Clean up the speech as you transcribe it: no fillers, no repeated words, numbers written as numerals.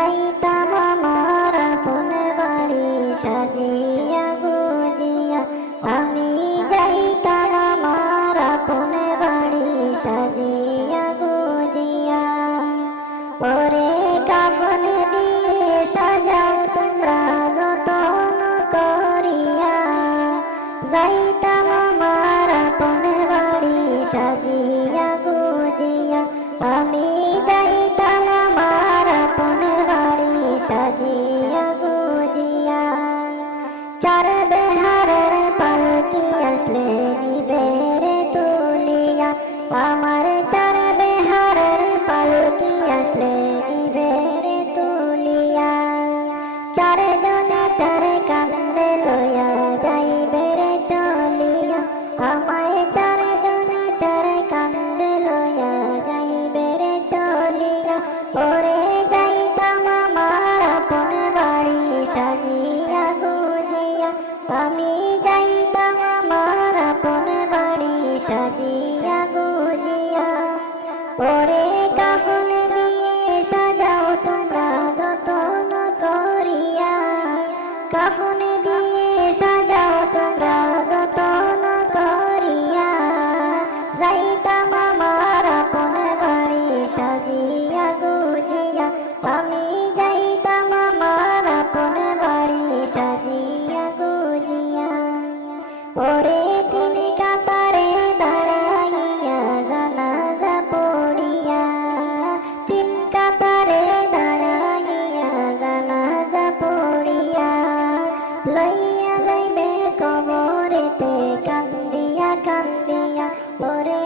যাইতাম আমার আপন বাড়ি সাজিয়া গুজিয়া, আমি যাইতাম আমার আপন বাড়ি সাজিয়া গুজিয়া। ওরে কাফন দিয়ে সাজাও তোমরা যতন করিয়া, যাইতাম আমার আপন বাড়ি সাজিয়া গুজিয়া, আমি যাইতাম আমার আপন বাড়ি সাজিয়া গুজিয়া। চার বেহারের পালকি আসলে নিবে রে তুলিয়া, আমার চার বেহারের পালকি আসলে নিবে রে তুলিয়া। চারজনে চার কান্দে লইয়া যাইবে রে চলিয়া, আমায় চারজনে চার কান্দে লইয়া যাইবে রে চলিয়া। ওরে যাইতাম আমার আপন বাড়ি সাজিয়া গুজিয়া, আমি যাইতাম আমার আপন বাড়ি সাজিয়া গুজিয়া। ওরে কাফন দিয়ে সাজাও তোমরা যতন করিয়া, কাফন দিয়ে সাজাও তোমরা যতন করিয়া, যাইতাম আমার আপন বাড়ি সাজিয়া গুজিয়া, আমি যাইতাম আমার আপন বাড়ি সাজিয়া গুজিয়া। ওরে তিন কাতারে দাঁড়াইয়া জানাজা পড়িয়া, তিন কাতারে দাঁড়াইয়া জানাজা পড়িয়া, লইয়া যাইবে কবরেতে কান্দিয়া কান্দিয়া। ওরে